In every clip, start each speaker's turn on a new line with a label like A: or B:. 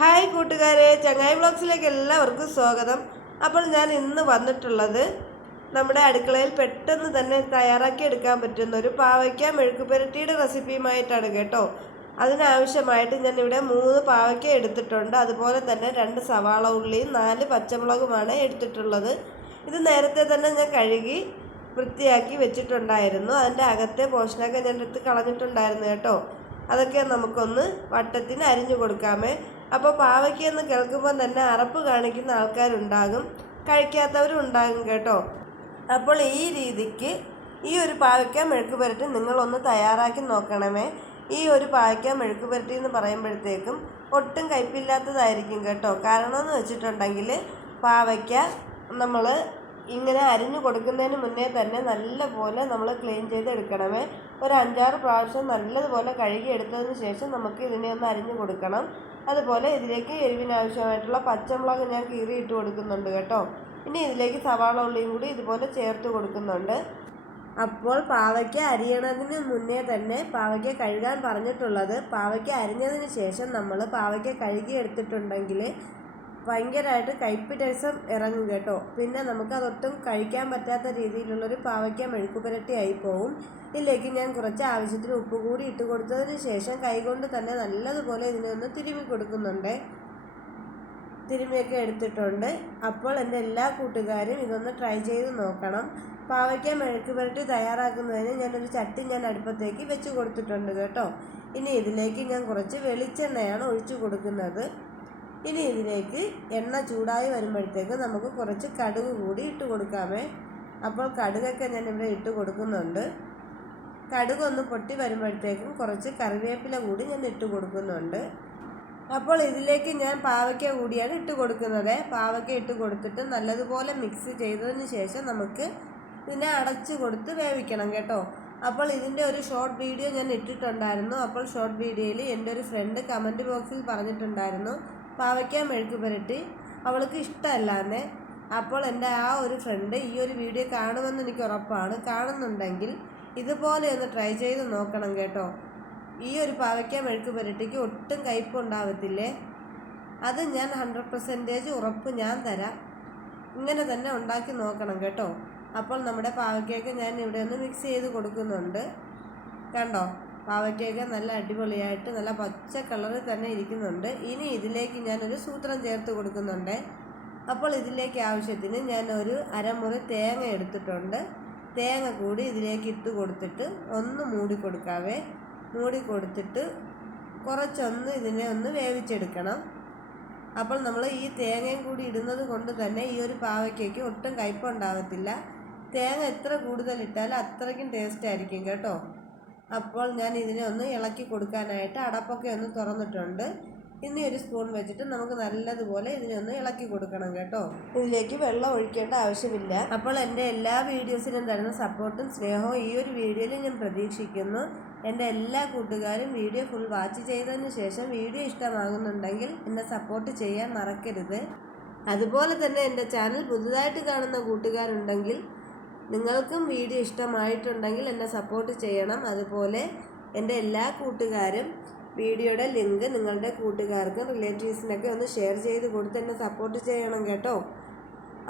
A: Hi കൂട്ടുകാരെ ചങ്ങായി ബ്ലോഗ്സിലേക്ക് എല്ലാവർക്കും സ്വാഗതം. അപ്പോൾ ഞാൻ ഇന്ന് വന്നിട്ടുള്ളത് നമ്മുടെ അടുക്കളയിൽ പെട്ടെന്ന് തന്നെ തയ്യാറാക്കി എടുക്കാൻ പറ്റുന്ന ഒരു പാവയ്ക്ക മെഴുക്കുപുരട്ടിയുടെ റെസിപ്പിയുമായിട്ടാണ് കേട്ടോ. അതിനാവശ്യമായിട്ട് ഞാൻ ഇവിടെ മൂന്ന് പാവയ്ക്ക എടുത്തിട്ടുണ്ട്. അതുപോലെ തന്നെ രണ്ട് സവാള ഉള്ളിയും നാല് പച്ചമുളകുമാണ് എടുത്തിട്ടുള്ളത്. ഇത് നേരത്തെ തന്നെ ഞാൻ കഴുകി വൃത്തിയാക്കി വെച്ചിട്ടുണ്ടായിരുന്നു. അതിന്റെ അകത്തെ പോഷനൊക്കെ ഞാൻ എടുത്ത് കളഞ്ഞിട്ടുണ്ടായിരുന്നു കേട്ടോ. അതൊക്കെ നമുക്കൊന്ന് വട്ടത്തിന് അരിഞ്ഞു കൊടുക്കാമേ. അപ്പോൾ പാവയ്ക്ക എന്ന് കേൾക്കുമ്പോൾ തന്നെ അറപ്പ് കാണിക്കുന്ന ആൾക്കാരുണ്ടാകും കഴിക്കാത്തവരും ഉണ്ടാകും കേട്ടോ. അപ്പോൾ ഈ രീതിക്ക് ഈ ഒരു പാവയ്ക്ക മെഴുക്ക് പുരട്ടി നിങ്ങളൊന്ന് തയ്യാറാക്കി നോക്കണമേ. ഈ ഒരു പാവയ്ക്ക മെഴുക്ക് പുരട്ടി എന്ന് പറയുമ്പോഴത്തേക്കും ഒട്ടും കയ്പില്ലാത്തതായിരിക്കും കേട്ടോ. കാരണം എന്ന് വെച്ചിട്ടുണ്ടെങ്കിൽ പാവയ്ക്ക നമ്മൾ ഇങ്ങനെ അരിഞ്ഞു കൊടുക്കുന്നതിന് മുന്നേ തന്നെ നല്ലപോലെ നമ്മൾ ക്ലീൻ ചെയ്ത് എടുക്കണമേ ഒരു അഞ്ചാറ് പ്രാവശ്യം നല്ലതുപോലെ കഴുകി എടുത്തതിന് ശേഷം നമുക്ക് ഇതിനെ ഒന്ന് അരിഞ്ഞു കൊടുക്കണം. അതുപോലെ ഇതിലേക്ക് എരിവിനാവശ്യമായിട്ടുള്ള പച്ചമുളക് ഞാൻ കീറി ഇട്ട് കൊടുക്കുന്നുണ്ട് കേട്ടോ. ഇനി ഇതിലേക്ക് സവാള ഉള്ളിയും കൂടി ഇതുപോലെ ചേർത്ത് കൊടുക്കുന്നുണ്ട്. അപ്പോൾ പാവയ്ക്ക അരിയണതിന് മുന്നേ തന്നെ പാവയ്ക്ക കഴുകാൻ പറഞ്ഞിട്ടുള്ളത് പാവയ്ക്ക അരിഞ്ഞതിന് ശേഷം നമ്മൾ പാവയ്ക്ക കഴുകി എടുത്തിട്ടുണ്ടെങ്കിൽ ഭയങ്കരമായിട്ട് കയ്പ് രസം ഇറങ്ങും കേട്ടോ. പിന്നെ നമുക്ക് അതൊട്ടും കഴിക്കാൻ പറ്റാത്ത രീതിയിലുള്ളൊരു പാവയ്ക്ക മെഴുക്ക് പുരട്ടി ആയി പോവും. ഇതിലേക്ക് ഞാൻ കുറച്ച് ആവശ്യത്തിന് ഉപ്പ് കൂടി ഇട്ട് കൊടുത്തതിന് ശേഷം കൈകൊണ്ട് തന്നെ നല്ലതുപോലെ ഇതിനെ ഒന്ന് തിരുമി കൊടുക്കുന്നുണ്ട്. തിരുമിയൊക്കെ എടുത്തിട്ടുണ്ട്. അപ്പോൾ എന്റെ എല്ലാ കൂട്ടുകാരും ഇതൊന്ന് ട്രൈ ചെയ്ത് നോക്കണം. പാവയ്ക്ക മെഴുക്ക് പുരട്ടി തയ്യാറാക്കുന്നതിന് ഞാനൊരു ചട്ടി ഞാൻ അടുപ്പത്തേക്ക് വെച്ച് കൊടുത്തിട്ടുണ്ട് കേട്ടോ. ഇനി ഇതിലേക്ക് ഞാൻ കുറച്ച് വെളിച്ചെണ്ണയാണ് ഒഴിച്ചു കൊടുക്കുന്നത്. ഇനി ഇതിലേക്ക് എണ്ണ ചൂടായി വരുമ്പോഴത്തേക്ക് നമുക്ക് കുറച്ച് കടുക് കൂടി ഇട്ട് കൊടുക്കാമേ. അപ്പോൾ കടുകൊക്കെ ഞാൻ ഇവിടെ ഇട്ട് കൊടുക്കുന്നുണ്ട്. കടുക് ഒന്ന് പൊട്ടി വരുമ്പോഴത്തേക്കും കുറച്ച് കറിവേപ്പില കൂടി ഞാൻ ഇട്ട് കൊടുക്കുന്നുണ്ട്. അപ്പോൾ ഇതിലേക്ക് ഞാൻ പാവയ്ക്ക കൂടിയാണ് ഇട്ട് കൊടുക്കുന്നത്. പാവയ്ക്ക ഇട്ട് കൊടുത്തിട്ട് നല്ലതുപോലെ മിക്സ് ചെയ്തതിന് ശേഷം നമുക്ക് ഇതിനെ അടച്ചു കൊടുത്ത് വേവിക്കണം കേട്ടോ. അപ്പോൾ ഇതിന്റെ ഒരു ഷോർട്ട് വീഡിയോ ഞാൻ ഇട്ടിട്ടുണ്ടായിരുന്നു. അപ്പോൾ ഷോർട്ട് വീഡിയോയിൽ എന്റെ ഒരു ഫ്രണ്ട് കമന്റ് ബോക്സിൽ പറഞ്ഞിട്ടുണ്ടായിരുന്നു. പാവയ്ക്ക മെഴുക്ക് പുരട്ടി അവൾക്ക് ഇഷ്ടമല്ലാന്നെ. അപ്പോൾ എന്റെ ആ ഒരു ഫ്രണ്ട് ഈ ഒരു വീഡിയോ കാണുമെന്ന് എനിക്ക് ഉറപ്പാണ്. കാണുന്നുണ്ടെങ്കിൽ ഇതുപോലെ ഒന്ന് ട്രൈ ചെയ്ത് നോക്കണം കേട്ടോ. ഈ ഒരു പാവയ്ക്ക മെഴുക്ക് പുരട്ടിക്ക് ഒട്ടും കയ്പ് ഉണ്ടാവത്തില്ലേ? അത് ഞാൻ ഹൺഡ്രഡ് പെർസെന്റേജ് ഉറപ്പ് ഞാൻ തരാം. ഇങ്ങനെ തന്നെ ഉണ്ടാക്കി നോക്കണം കേട്ടോ. അപ്പോൾ നമ്മുടെ പാവയ്ക്കൊക്കെ ഞാൻ ഇവിടെ ഒന്ന് മിക്സ് ചെയ്ത് കൊടുക്കുന്നുണ്ട്. കണ്ടോ? പാവയ്ക്കൊക്കെ നല്ല അടിപൊളിയായിട്ട് നല്ല പച്ച കളറിൽ തന്നെ ഇരിക്കുന്നുണ്ട്. ഇനി ഇതിലേക്ക് ഞാനൊരു സൂത്രം ചേർത്ത് കൊടുക്കുന്നുണ്ട്. അപ്പോൾ ഇതിലേക്ക് ആവശ്യത്തിന് ഞാൻ ഒരു അരമുറി തേങ്ങ എടുത്തിട്ടുണ്ട്. തേങ്ങ കൂടി ഇതിലേക്ക് ഇട്ട് കൊടുത്തിട്ട് ഒന്ന് മൂടി കൊടുക്കാവേ. മൂടി കൊടുത്തിട്ട് കുറച്ചൊന്ന് ഇതിനെ ഒന്ന് വേവിച്ചെടുക്കണം. അപ്പോൾ നമ്മൾ ഈ തേങ്ങയും കൂടി ഇടുന്നത് കൊണ്ട് തന്നെ ഈ ഒരു പാവയ്ക്കയ്ക്ക് ഒട്ടും കയ്പുണ്ടാകത്തില്ല തേങ്ങ എത്ര കൂടുതൽ ഇട്ടാലും അത്രയ്ക്കും ടേസ്റ്റ് ആയിരിക്കും കേട്ടോ. അപ്പോൾ ഞാൻ ഇതിനെ ഒന്ന് ഇളക്കി കൊടുക്കാനായിട്ട് അടപ്പൊക്കെ ഒന്ന് തുറന്നിട്ടുണ്ട്. ഇനി ഒരു സ്പൂൺ വെച്ചിട്ട് നമുക്ക് നല്ലതുപോലെ ഇതിനെ ഒന്ന് ഇളക്കി കൊടുക്കണം കേട്ടോ. ഇതിലേക്ക് വെള്ളം ഒഴിക്കേണ്ട ആവശ്യമില്ല. അപ്പോൾ എന്റെ എല്ലാ വീഡിയോസിനും തരുന്ന സപ്പോർട്ടും സ്നേഹവും ഈ ഒരു വീഡിയോയിൽ ഞാൻ പ്രതീക്ഷിക്കുന്നു. എന്റെ എല്ലാ കൂട്ടുകാരും വീഡിയോ ഫുൾ വാച്ച് ചെയ്തതിന് ശേഷം വീഡിയോ ഇഷ്ടമാകുന്നുണ്ടെങ്കിൽ എന്നെ സപ്പോർട്ട് ചെയ്യാൻ മറക്കരുത്. അതുപോലെ തന്നെ എന്റെ ചാനൽ പുതുതായിട്ട് കാണുന്ന കൂട്ടുകാരുണ്ടെങ്കിൽ നിങ്ങൾക്കും വീഡിയോ ഇഷ്ടമായിട്ടുണ്ടെങ്കിൽ എന്നെ സപ്പോർട്ട് ചെയ്യണം. അതുപോലെ എന്റെ എല്ലാ കൂട്ടുകാരും വീഡിയോയുടെ ലിങ്ക് നിങ്ങളുടെ കൂട്ടുകാർക്കും റിലേറ്റീവ്സിനൊക്കെ ഒന്ന് ഷെയർ ചെയ്ത് കൊടുത്ത് എന്നെ സപ്പോർട്ട് ചെയ്യണം കേട്ടോ.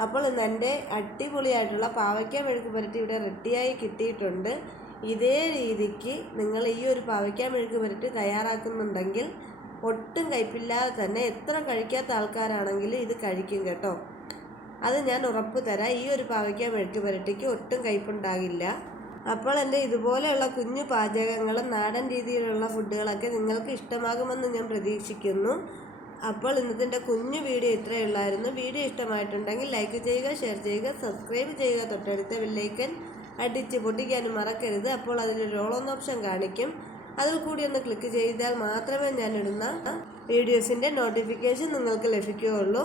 A: അപ്പോൾ ഇന്ന് എന്റെ അടിപൊളിയായിട്ടുള്ള പാവയ്ക്ക മെഴുക്ക് പുരട്ടി ഇവിടെ റെഡിയായി കിട്ടിയിട്ടുണ്ട്. ഇതേ രീതിക്ക് നിങ്ങൾ ഈ ഒരു പാവയ്ക്ക മെഴുക്ക് പുരട്ടി തയ്യാറാക്കുന്നുണ്ടെങ്കിൽ ഒട്ടും കയ്പില്ലാതെ തന്നെ എത്ര കഴിക്കാത്ത ആൾക്കാരാണെങ്കിലും ഇത് കഴിക്കും കേട്ടോ. അത് ഞാൻ ഉറപ്പ് തരാം. ഈ ഒരു പാവയ്ക്ക മെഴുക്ക് പുരട്ടിക്ക് ഒട്ടും കയ്പുണ്ടാകില്ല. അപ്പോൾ എന്റെ ഇതുപോലെയുള്ള കുഞ്ഞു പാചകങ്ങളും നാടൻ രീതിയിലുള്ള ഫുഡുകളൊക്കെ നിങ്ങൾക്ക് ഇഷ്ടമാകുമെന്ന് ഞാൻ പ്രതീക്ഷിക്കുന്നു. അപ്പോൾ ഇന്നത്തെ കുഞ്ഞു വീഡിയോ ഇത്രയേ ഉള്ളായിരുന്നു. വീഡിയോ ഇഷ്ടമായിട്ടുണ്ടെങ്കിൽ ലൈക്ക് ചെയ്യുക ഷെയർ ചെയ്യുക സബ്സ്ക്രൈബ് ചെയ്യുക തൊട്ടടുത്ത ബെല്ലൈക്കൻ അടിച്ച് പൊട്ടിക്കാനും മറക്കരുത്. അപ്പോൾ അതിലൊരു ഓൾ ഓപ്ഷൻ കാണിക്കും. അതിൽ കൂടി ഒന്ന് ക്ലിക്ക് ചെയ്താൽ മാത്രമേ ഞാനിടുന്ന വീഡിയോസിന്റെ നോട്ടിഫിക്കേഷൻ നിങ്ങൾക്ക് ലഭിക്കുകയുള്ളൂ.